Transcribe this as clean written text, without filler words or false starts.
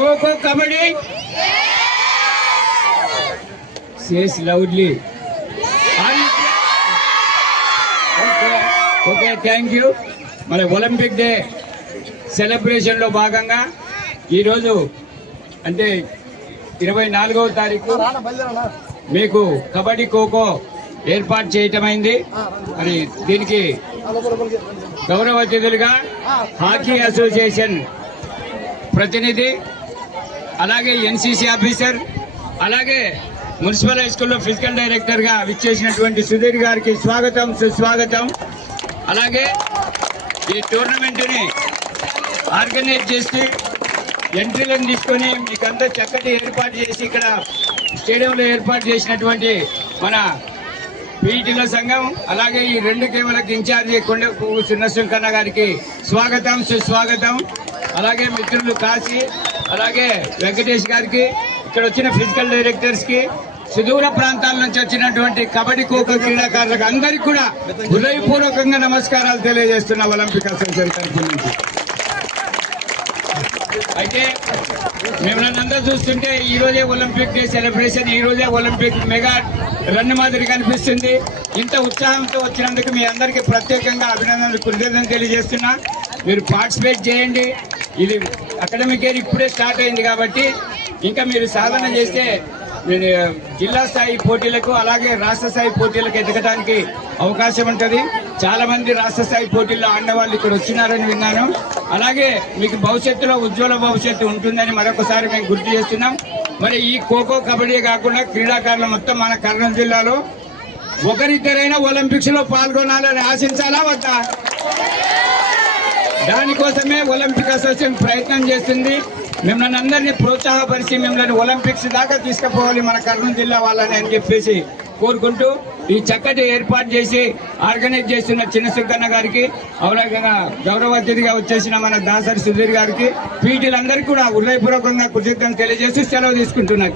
Kho kho kabaddi says loudly. Okay, thank you. మన Olympic day celebration లో భాగంగా ఈరోజు అంటే 24వ తారీఖు మీకు కబడ్డీ ఖోఖో ఏర్పాటు చేయటమైంది. మరి దీనికి గౌరవ అతిథులుగా హాకీ అసోసియేషన్ ప్రతినిధి, అలాగే ఎన్సీసీ ఆఫీసర్, అలాగే మున్సిపల్ హై స్కూల్లో ఫిజికల్ డైరెక్టర్ గా విచ్చేసినటువంటి సుధీర్ గారికి స్వాగతం, సుస్వాగతం. అలాగే ఈ టోర్నమెంట్ ని ఆర్గనైజ్ చేసి ఎంట్రీలను తీసుకొని మీకంతా చక్కటి ఏర్పాటు చేసి ఇక్కడ స్టేడియంలో ఏర్పాటు చేసినటువంటి మన పీఈటీల సంఘం, అలాగే ఈ 2 గేమ్లకు ఇన్ఛార్జి కొండపు చిన్నశంకన్న గారికి స్వాగతం, సుస్వాగతం. అలాగే మిత్రులు కాశీ, అలాగే వెంకటేష్ గారికి, ఇక్కడ వచ్చిన ఫిజికల్ డైరెక్టర్స్ కి, సుదూర ప్రాంతాల నుంచి వచ్చినటువంటి కబడ్డీ ఖోఖో క్రీడాకారులకు అందరికీ కూడా హృదయపూర్వకంగా నమస్కారాలు తెలియజేస్తున్నా ఒలింపిక్ అసోసియేషన్ తరఫు నుంచి. అయితే మిమ్మల్ని అందరూ చూస్తుంటే ఈ రోజే ఒలింపిక్ డే సెలబ్రేషన్, ఈ రోజే ఒలింపిక్ మెగా రన్ మాదిరి కనిపిస్తుంది. ఇంత ఉత్సాహంతో వచ్చినందుకు మీ అందరికీ ప్రత్యేకంగా అభినందనలు, కృతజ్ఞతలు తెలియజేస్తున్నా. మీరు పార్టిసిపేట్ చేయండి. ఇది అకాడమిక్ ఇయర్ ఇప్పుడే స్టార్ట్ అయింది కాబట్టి ఇంకా మీరు సాధన చేస్తే జిల్లా స్థాయి పోటీలకు అలాగే రాష్ట్ర స్థాయి పోటీలకు ఎదగడానికి అవకాశం ఉంటుంది. చాలా మంది రాష్ట్ర స్థాయి పోటీల్లో ఆడిన వాళ్ళు ఇక్కడ వచ్చినారని విన్నాను. అలాగే మీకు భవిష్యత్తులో ఉజ్వల భవిష్యత్తు ఉంటుందని మరొకసారి మేము గుర్తు చేస్తున్నాం. మరి ఈ ఖోఖో కబడ్డీ కాకుండా క్రీడాకారులు మొత్తం మన కర్నూలు జిల్లాలో ఒకరిద్దరైనా ఒలింపిక్స్ లో పాల్గొనాలని ఆశించాలా వద్దా? దానికోసమే ఒలింపిక్ అసోసియేషన్ ప్రయత్నం చేస్తుంది. మిమ్మల్ని అందరినీ ప్రోత్సాహపరిచి మిమ్మల్ని ఒలింపిక్స్ దాకా తీసుకుపోవాలి మన కర్నూలు జిల్లా వాళ్ళని అని చెప్పేసి కోరుకుంటూ ఈ చక్కటి ఏర్పాటు చేసి ఆర్గనైజ్ చేస్తున్న చిన్నశంకన్న గారికి, అలాగే గౌరవ అతిథిగా వచ్చేసిన మన దాసరి సుధీర్ గారికి, పీటీలందరికీ కూడా హృదయపూర్వకంగా కృతజ్ఞతలు తెలియజేసి సెలవు తీసుకుంటున్నారు.